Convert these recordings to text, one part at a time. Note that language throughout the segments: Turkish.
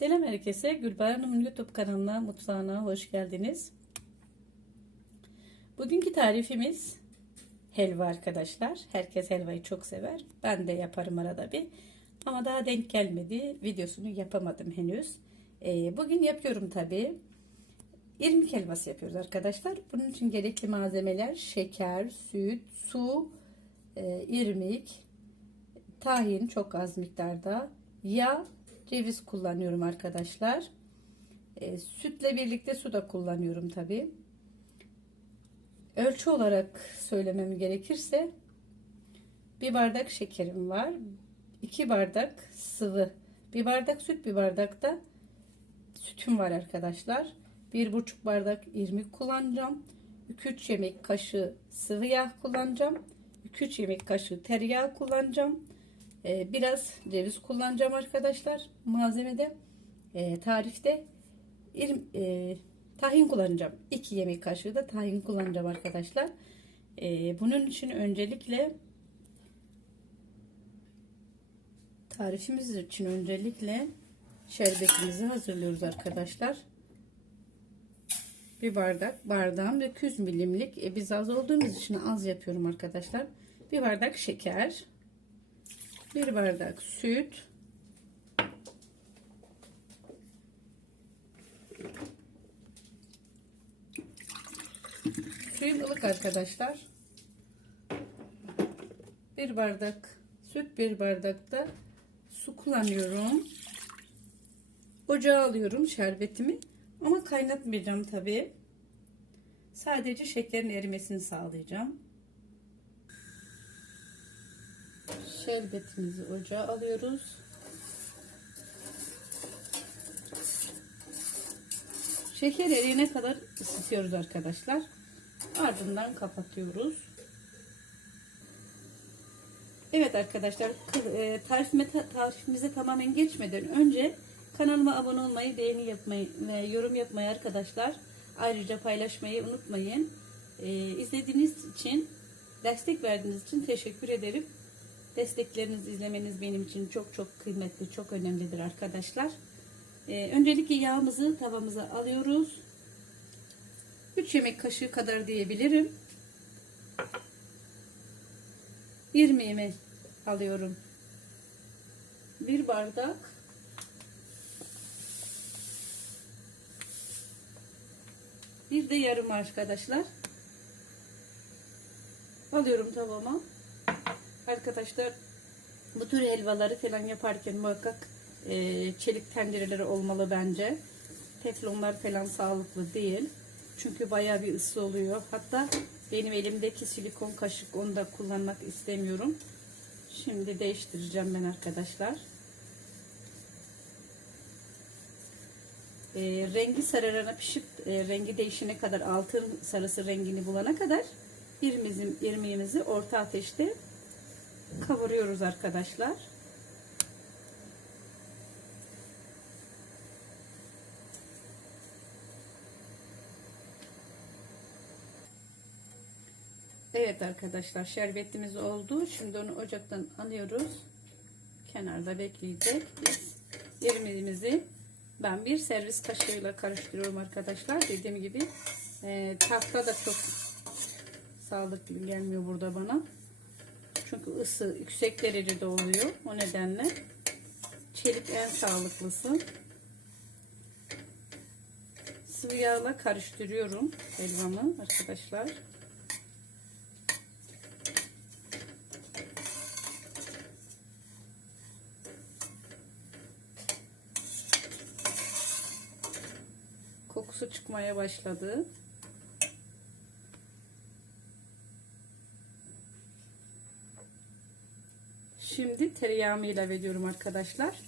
Selam herkese. Gülbahar Hanım'ın YouTube kanalına, mutfağına hoş geldiniz. Bugünkü tarifimiz helva arkadaşlar. Herkes helvayı çok sever. Ben de yaparım arada bir. Ama daha denk gelmedi. Videosunu yapamadım henüz. Ee, bugün yapıyorum tabi. İrmik helvası yapıyoruz arkadaşlar. Bunun için gerekli malzemeler şeker, süt, su, e, irmik, tahin çok az miktarda, yağ, ceviz kullanıyorum arkadaşlar. E, sütle birlikte su da kullanıyorum tabi. Ölçü olarak söylemem gerekirse bir bardak şekerim var. 2 bardak sıvı. Bir bardak süt, bir bardak da sütüm var arkadaşlar. Bir buçuk bardak irmik kullanacağım. 2-3 yemek kaşığı sıvı yağ kullanacağım. 2-3 yemek kaşığı tereyağı kullanacağım. Ee, biraz ceviz kullanacağım arkadaşlar. Malzemede e, tarifte irim, e, tahin kullanacağım. 2 yemek kaşığı da tahin kullanacağım arkadaşlar. E, bunun için öncelikle tarifimiz için öncelikle şerbetimizi hazırlıyoruz arkadaşlar. Bir bardak bardağım 200 milimlik. E, biz az olduğumuz için az yapıyorum arkadaşlar. Bir bardak şeker. Bir bardak süt. Suyum ılık arkadaşlar. Bir bardak süt, bir bardak da su kullanıyorum. Ocağa alıyorum şerbetimi. Ama kaynatmayacağım tabii. Sadece şekerin erimesini sağlayacağım. Şerbetimizi ocağa alıyoruz. Şeker eriyene kadar ısıtıyoruz arkadaşlar. Ardından kapatıyoruz. Evet arkadaşlar e, tarifime, tarifimize tamamen geçmeden önce kanalıma abone olmayı, beğeni yapmayı ve yorum yapmayı arkadaşlar ayrıca paylaşmayı unutmayın. Ee, izlediğiniz için, destek verdiğiniz için teşekkür ederim. Desteklerinizi izlemeniz benim için çok çok kıymetli, çok önemlidir arkadaşlar. Ee, öncelikle yağımızı tavamıza alıyoruz. 3 yemek kaşığı kadar diyebilirim. İrmiğimi alıyorum. Bir bardak bir de yarım arkadaşlar. Alıyorum tavama. Arkadaşlar bu tür helvaları falan yaparken muhakkak e, çelik tencereleri olmalı bence. Teflonlar falan sağlıklı değil. Çünkü baya bir ısı oluyor. Hatta benim elimdeki silikon kaşık onu da kullanmak istemiyorum. Şimdi değiştireceğim ben arkadaşlar. E, rengi sararana pişip e, rengi değişene kadar altın sarısı rengini bulana kadar irmizim, irmiğimizi orta ateşte kavuruyoruz arkadaşlar. Evet arkadaşlar şerbetimiz oldu. Şimdi onu ocaktan alıyoruz. Kenarda bekleyecek. İrmiğimizi ben bir servis kaşığıyla karıştırıyorum arkadaşlar. Dediğim gibi e, tahta da çok sağlıklı gelmiyor burada bana. Çünkü ısı yüksek derecede oluyor. O nedenle çelik en sağlıklısı. Sıvı yağla karıştırıyorum helvamı arkadaşlar. kokusu çıkmaya başladı. Şimdi tereyağımı ilave ediyorum arkadaşlar.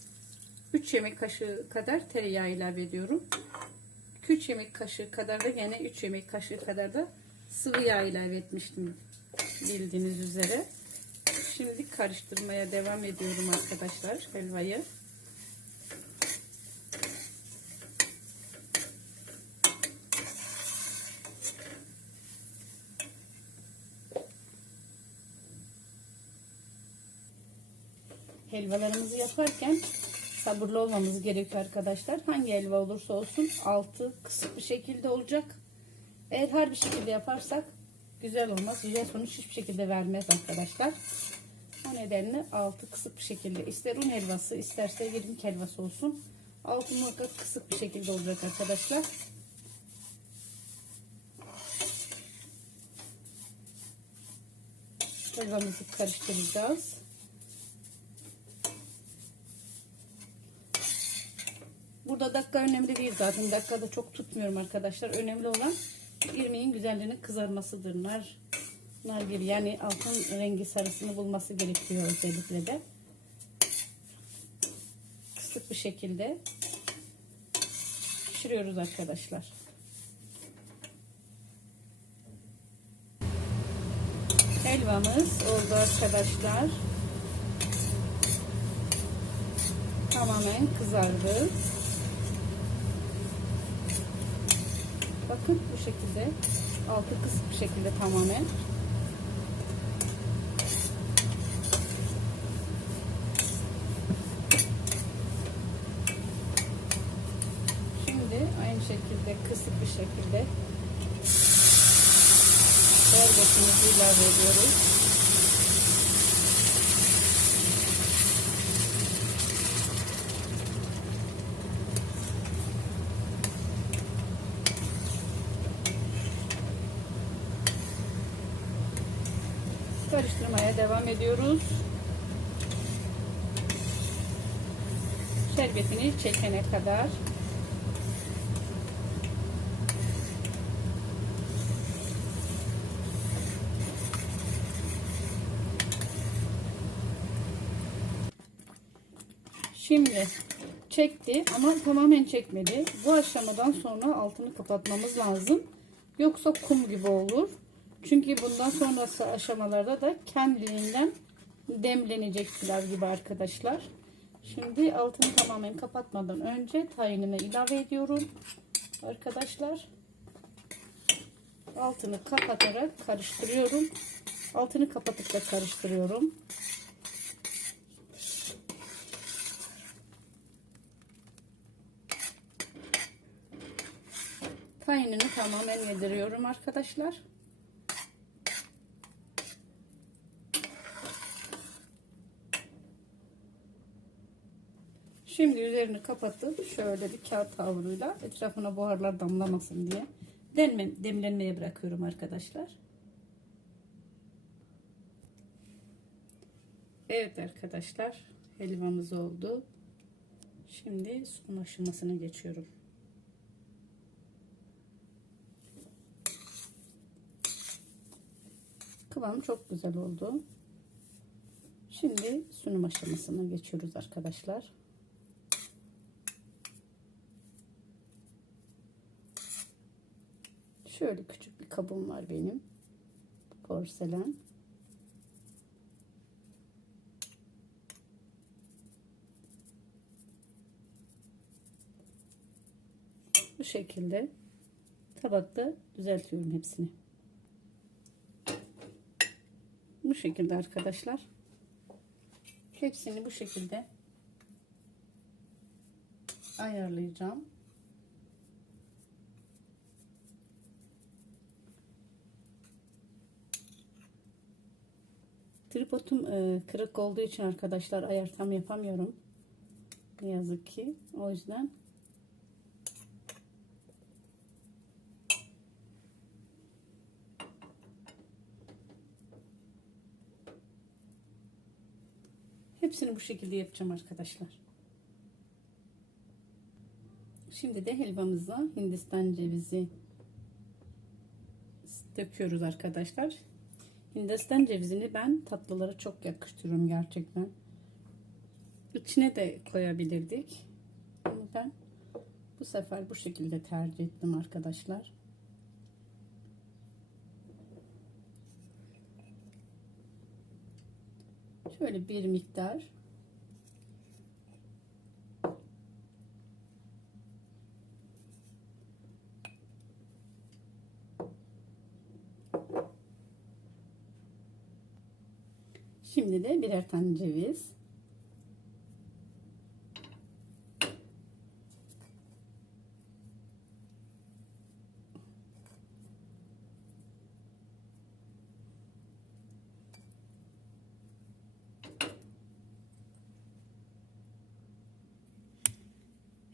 3 yemek kaşığı kadar tereyağı ilave ediyorum. 3 yemek kaşığı kadar da yine 3 yemek kaşığı kadar da sıvı yağ ilave etmiştim bildiğiniz üzere. Şimdi karıştırmaya devam ediyorum arkadaşlar helvayı. Helvalarımızı yaparken sabırlı olmamız gerekiyor arkadaşlar. Hangi helva olursa olsun altı kısık bir şekilde olacak. Eğer her bir şekilde yaparsak güzel olmaz. Güzel sonuç hiçbir şekilde vermez arkadaşlar. O nedenle altı kısık bir şekilde ister un helvası isterse irmik helvası olsun. Altı muhakkak kısık bir şekilde olacak arkadaşlar. Helvamızı karıştıracağız. Dakika önemli değil zaten. Dakikada çok tutmuyorum arkadaşlar. Önemli olan irmiğin güzelliğinin kızarmasıdır. Nar, nar gibi yani altın rengi sarısını bulması gerekiyor özellikle de. Kısık bir şekilde pişiriyoruz arkadaşlar. Helvamız oldu arkadaşlar. Tamamen kızardı. Bakın bu şekilde. Altı kısık bir şekilde tamamen. Şimdi aynı şekilde kısık bir şekilde şerbetimizi ilave ediyoruz. Karıştırmaya devam ediyoruz. Şerbetini çekene kadar. Şimdi çekti ama tamamen çekmedi. Bu aşamadan sonra altını kapatmamız lazım. Yoksa kum gibi olur. Çünkü bundan sonrası aşamalarda da kendiliğinden demlenecek gibi arkadaşlar. Şimdi altını tamamen kapatmadan önce tayinimi ilave ediyorum. Arkadaşlar altını kapatarak karıştırıyorum. Altını kapatıp da karıştırıyorum. Tayinini tamamen yediriyorum arkadaşlar. Şimdi üzerini kapatıp şöyle bir kağıt tavrıyla etrafına buharlar damlamasın diye demlen, demlenmeye bırakıyorum arkadaşlar. Evet arkadaşlar helvamız oldu. Şimdi sunum aşamasına geçiyorum. Kıvam çok güzel oldu. Şimdi sunum aşamasına geçiyoruz arkadaşlar. Şöyle küçük bir kabım var benim. Porselen. Bu şekilde tabakta düzeltiyorum hepsini. Bu şekilde arkadaşlar. Hepsini bu şekilde ayarlayacağım. Tripodum e, kırık olduğu için arkadaşlar ayar tam yapamıyorum. Ne yazık ki. O yüzden Hepsini bu şekilde yapacağım arkadaşlar. Şimdi de helvamıza Hindistan cevizi döküyoruz arkadaşlar. Hindistan cevizini ben tatlılara çok yakıştırıyorum gerçekten. İçine de koyabilirdik. Ama ben bu sefer bu şekilde tercih ettim arkadaşlar. Şöyle bir miktar şekilde birer tane ceviz.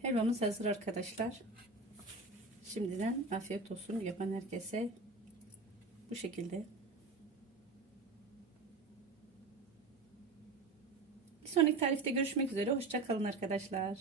Helvamız hazır arkadaşlar. Şimdiden afiyet olsun yapan herkese bu şekilde Bir sonraki tarifte görüşmek üzere. Hoşça kalın arkadaşlar.